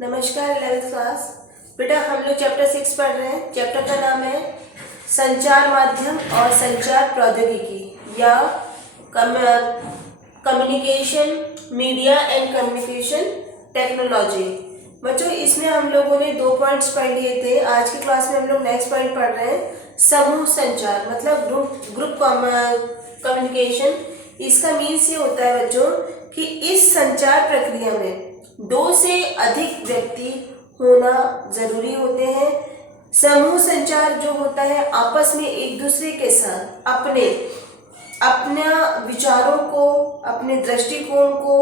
नमस्कार 11th class. बेटा हम लोग चैप्टर 6 पढ़ रहे हैं। चैप्टर का नाम है संचार माध्यम और संचार प्रौद्योगिकी या communication media and communication technology. बच्चों इसमें हम लोगों ने 2 पॉइंट्स पढ़ लिए थे। आज की क्लास में हम लोग नेक्स्ट पॉइंट पढ़ रहे हैं समूह संचार मतलब ग्रुप कम्युनिकेशन। इसका मीन्स ये होता है बच्चों कि इस संचार प्रक्रिया में 2 से अधिक व्यक्ति होना जरूरी होते हैं। समूह संचार जो होता है आपस में एक दूसरे के साथ अपने विचारों को, अपने दृष्टिकोण को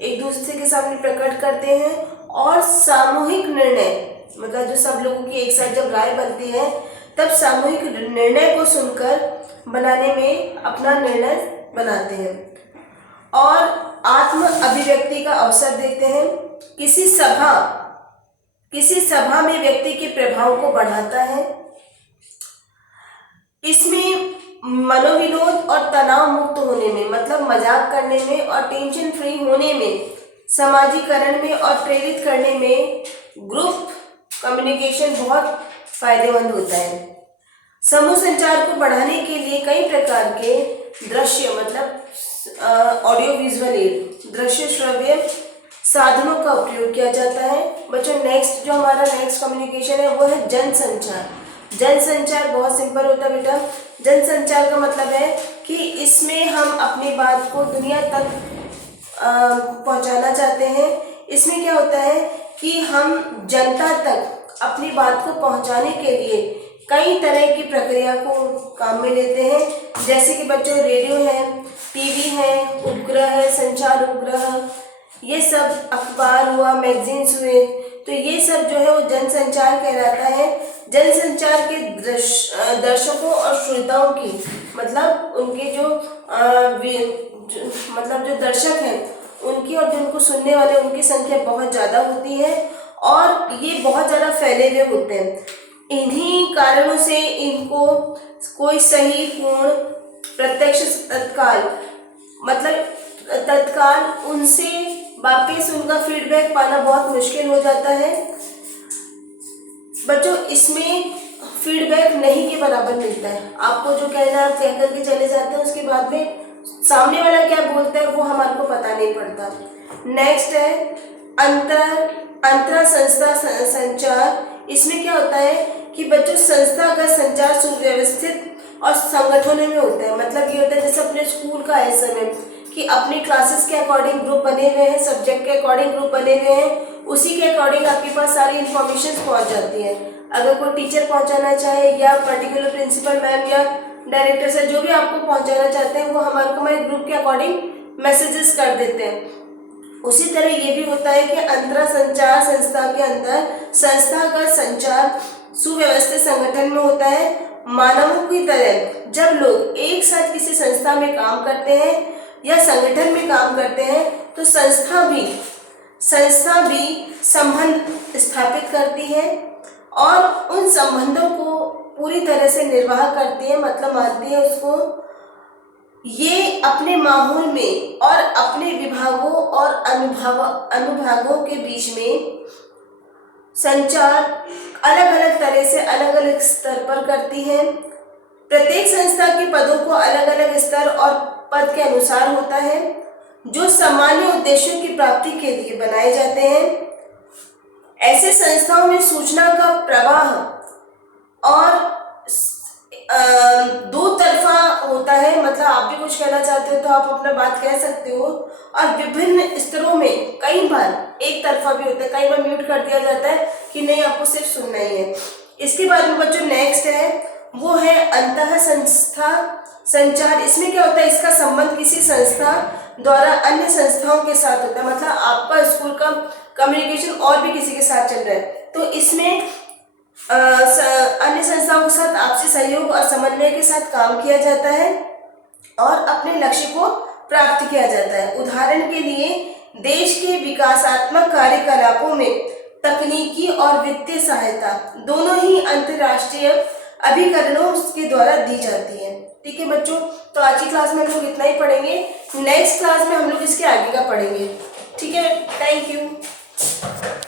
एक दूसरे के सामने प्रकट करते हैं और सामूहिक निर्णय मतलब जो सब लोगों की एक साथ जब राय बनती है तब सामूहिक निर्णय को सुनकर बनाने में अपना निर्णय बनाते हैं और आत्म अभिव्यक्ति का अवसर देते हैं। किसी सभा में व्यक्ति के प्रभाव को बढ़ाता है। इसमें मनोविनोद और तनाव मुक्त होने में मतलब मजाक करने में और टेंशन फ्री होने में, समाजीकरण में और प्रेरित करने में ग्रुप कम्युनिकेशन बहुत फायदेमंद होता है। समूह संचार को बढ़ाने के लिए कई प्रकार के दृश्य मतलब ऑडियो विजुअल एड दृश्य श्रव्य साधनों का उपयोग किया जाता है। बच्चों जो हमारा नेक्स्ट कम्युनिकेशन है वो है जनसंचार। जनसंचार बहुत सिंपल होता है बेटा। जनसंचार का मतलब है कि इसमें हम अपनी बात को दुनिया तक पहुंचाना चाहते हैं। इसमें क्या होता है कि हम जनता तक अपनी बात को पहुंचाने के लिए कई तरह की प्रक्रिया को काम में लेते हैं। जैसे कि बच्चों रेडियो है, टीवी है, उपग्रह है, संचार उपग्रह, ये सब अखबार हुआ, मैगजीन्स हुए, तो ये सब जो है वो जनसंचार कहलाता है। जनसंचार के दर्शकों और श्रोताओं की मतलब उनके जो जो दर्शक हैं उनकी और जिनको सुनने वाले उनकी संख्या बहुत ज़्यादा होती है और ये बहुत ज़्यादा फैले हुए होते हैं। इन्हीं कारणों से इनको कोई सही पूर्ण प्रत्यक्ष तत्काल उनसे वापस उनका फीडबैक पाना बहुत मुश्किल हो जाता है। बच्चों इसमें फीडबैक नहीं के बराबर मिलता है। आपको जो कहना है आप कह करके चले जाते हैं, उसके बाद में सामने वाला क्या बोलता है वो हमारे को पता नहीं पड़ता। नेक्स्ट है अंतर संस्था संचार। इसमें क्या होता है कि बच्चों संस्था का संचार सुव्यवस्थित और संगठनों में होता है। मतलब ये होता है जैसे अपने स्कूल का है समय कि अपनी क्लासेस के अकॉर्डिंग ग्रुप बने हुए हैं, सब्जेक्ट के अकॉर्डिंग ग्रुप बने हुए हैं, उसी के अकॉर्डिंग आपके पास सारी इन्फॉर्मेशन पहुंच जाती है। अगर कोई टीचर पहुंचाना चाहे या पर्टिकुलर प्रिंसिपल मैम या डायरेक्टर से जो भी आपको पहुंचाना चाहते हैं वो हमारे ग्रुप के अकॉर्डिंग मैसेजेस कर देते हैं। उसी तरह ये भी होता है कि अंतर संचार संस्था के अंदर संस्था का संचार सुव्यवस्थित संगठन में होता है। मानवों की तरह जब लोग एक साथ किसी संस्था में काम करते हैं या संगठन में काम करते हैं तो संस्था भी संबंध स्थापित करती है और उन संबंधों को पूरी तरह से निर्वाह करती है मतलब मानती है उसको। ये अपने माहौल में और अपने विभागों और अनुभागों के बीच में संचार अलग अलग तरह से अलग अलग स्तर पर करती है। प्रत्येक संस्था के पदों को अलग अलग स्तर और पद के अनुसार होता है जो सामान्य उद्देश्यों की प्राप्ति के लिए बनाए जाते हैं। ऐसे संस्थाओं में सूचना का प्रवाह और दो तरफा होता है। मतलब आप भी कुछ कहना चाहते हो तो आप अपना बात कह सकते हो और विभिन्न स्तरों में कई बार एक तरफा भी होता है, कई बार म्यूट कर दिया जाता है कि नहीं आपको सिर्फ सुनना ही है। इसके बाद में बच्चों नेक्स्ट है वो है अंतः संस्था संचार। इसमें क्या होता है इसका संबंध किसी संस्था द्वारा अन्य संस्थाओं के साथ होता है। मतलब आपका स्कूल का कम्युनिकेशन और भी किसी के साथ चल रहा है तो इसमें अन्य संस्थाओं के साथ आपसी सहयोग और समन्वय के साथ काम किया जाता है और अपने लक्ष्य को प्राप्त किया जाता है। उदाहरण के लिए देश के विकासात्मक कार्यकलापों में तकनीकी और वित्तीय सहायता दोनों ही अंतर्राष्ट्रीय अभिकरणों के द्वारा दी जाती है। ठीक है बच्चों, तो आज की क्लास में हम लोग इतना ही पढ़ेंगे। नेक्स्ट क्लास में हम लोग इसके आगे का पढ़ेंगे। ठीक है, थैंक यू।